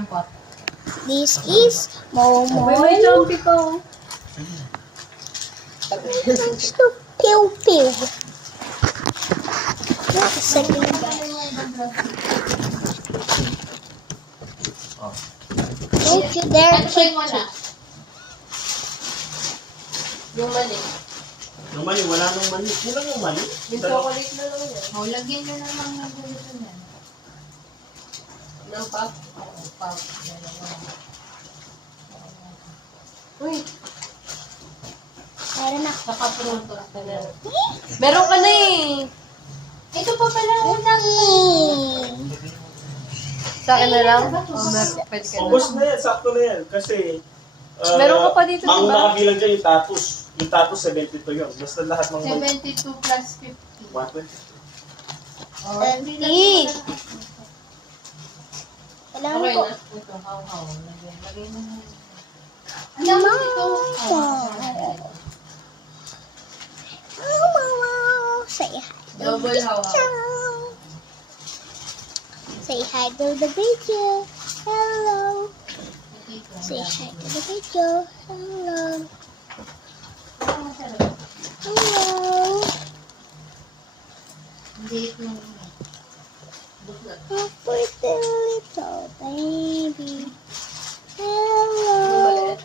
ng pot. This is Momo. May jumpy pa oh. Wants to pew. Wait a second, guys. Don't you dare Ano kick yung wala? me. Yung mali. Yung mali, wala nung mali. Kulang yung mali. Yung chocolate na lang yan. Oh, lagyan nyo naman ng gulito niyan. Ng pop? Oo, pop. Uy, Meron ako. saka pronto. Meron ka na eh. Ito pa pala. Unang. Sa akin na lang? Pwede ka na. Ubus na yan, sakto na yan. Kasi, Meron ka pa dito, ang diba? nakabilang dyan yung tatus. Yung tatus, 72 yun. Basta lahat ng 72 plus 50. 120. Oh, Kailangan okay ko. na. Ito, how. Lagay mo na. Ang dami ito. Say hi. Double how. Say hi to the video. Hello. Say hi to the video. Hello. Hello. Hindi ito. Oh, pretty little baby. Hello.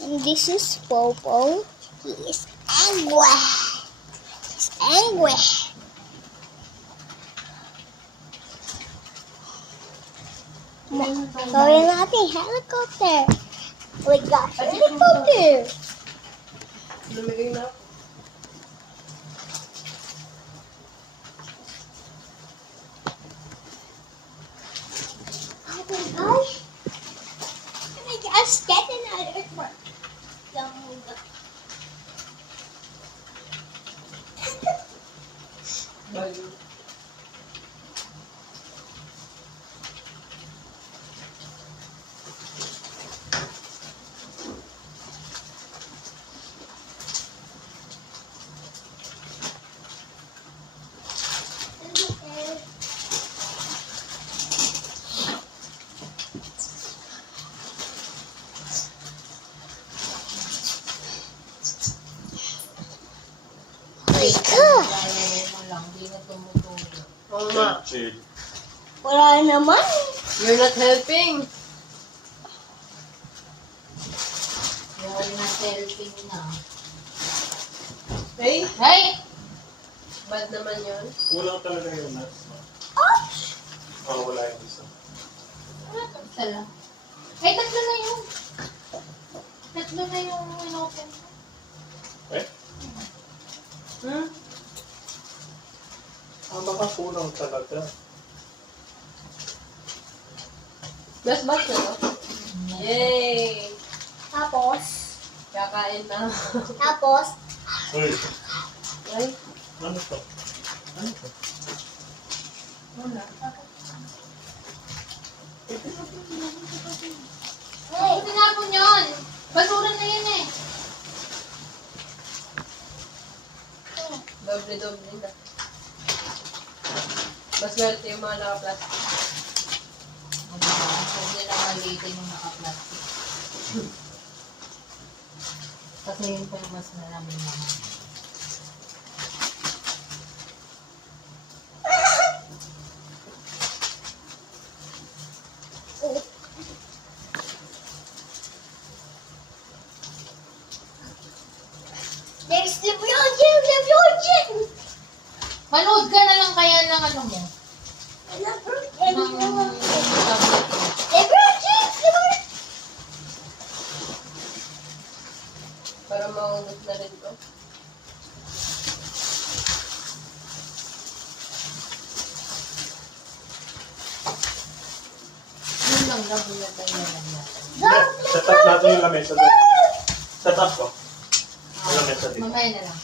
And this is Popo. He is angry. He's angry. Gawin natin helicopter. Oh my gosh, helicopter. Lumigay na. Oh my gosh. Oh my gosh, get another one. Oo nga. Chill. Wala naman. You're not helping. You're not helping na. Hey? Hey! Bad naman yun. Kulang talaga yung nuts. Wala yung isa. Wala pa pala. Ay, tatlo na yun. Tatlo na yung in-open. Eh? Hmm? Baka kulang talaga. Last batch na to? Yay! Tapos, Kakain na. Uy, Ay, ano to? Ano to? wala. hey, Tinapon yun! Basura na yun eh. Doble-doble na. Maswerte yung mga naka-plastic. Huwag nila maliitin yung naka-plastic. Kasi yun pa yung mas maraming naman. there's the Virgin. Manood ka na lang kaya ng ano mo. The Ng Virgin. para maunod na rin to. Yun lang, nabulatan na lang natin. Set up natin yung lamesa doon. Set up ko. Yung lamesa dito. Mamaya na lang.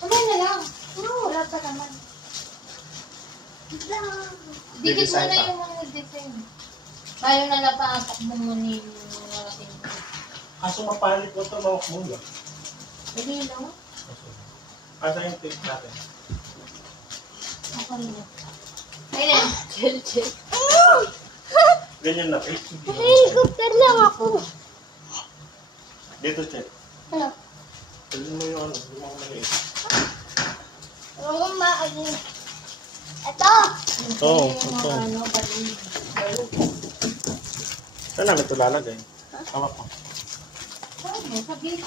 Mamaya na lang. Wala pa naman. Dikit mo Di-design na pa. yung mga design. Tayo na napaapak mo muna yung mga tingin. Kaso mapalit ko ito, mawak muna. Hindi lang. Asa yung tape natin? Ako na. Ayun na. Chill, chill. Ganyan na. Eh, Helicopter lang ako. dito, check. Ano? Tignan mo yung ano, yung mga maliit. Ano maagin? Ito! Oo, Yung ito. mga ano, palig. Saan namin ito lalagay? Tama pa. Ano, sa gate.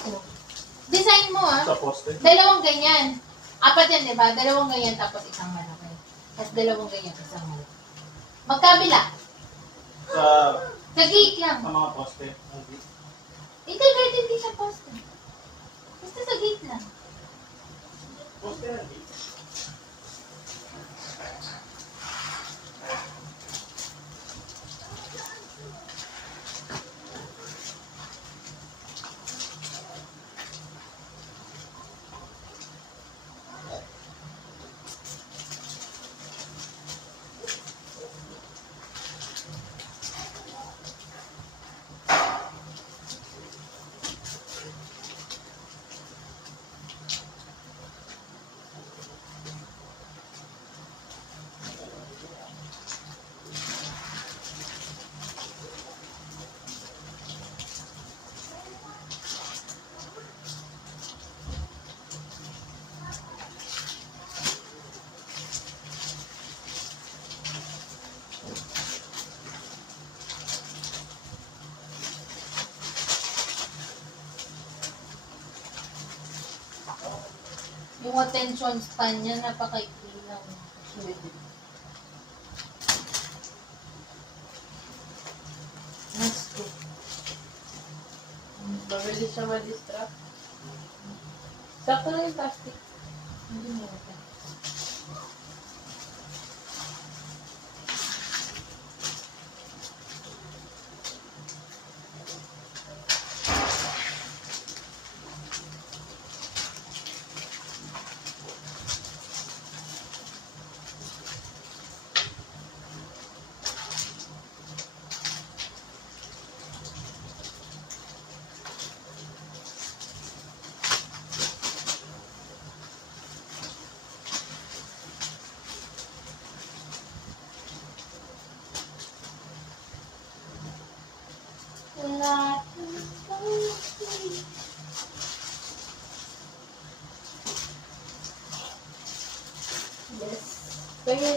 Design mo ah. Sa poste. Dalawang ganyan. Apat yan, di ba? Dalawang ganyan tapos isang malaki. Tapos dalawang ganyan, isang malaki. Magkabila. Sa Sa gate lang. mga poste. Hindi, kahit hindi siya poste. Basta sa gate lang. Poste yan. Yung attention span niya, napakaikli lang. Mas good. Mabilis siya ma-distract. Sakto lang yung plastic. Hindi mo ito. Wala. Yes. Kaya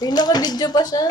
yung naka-video pa siya.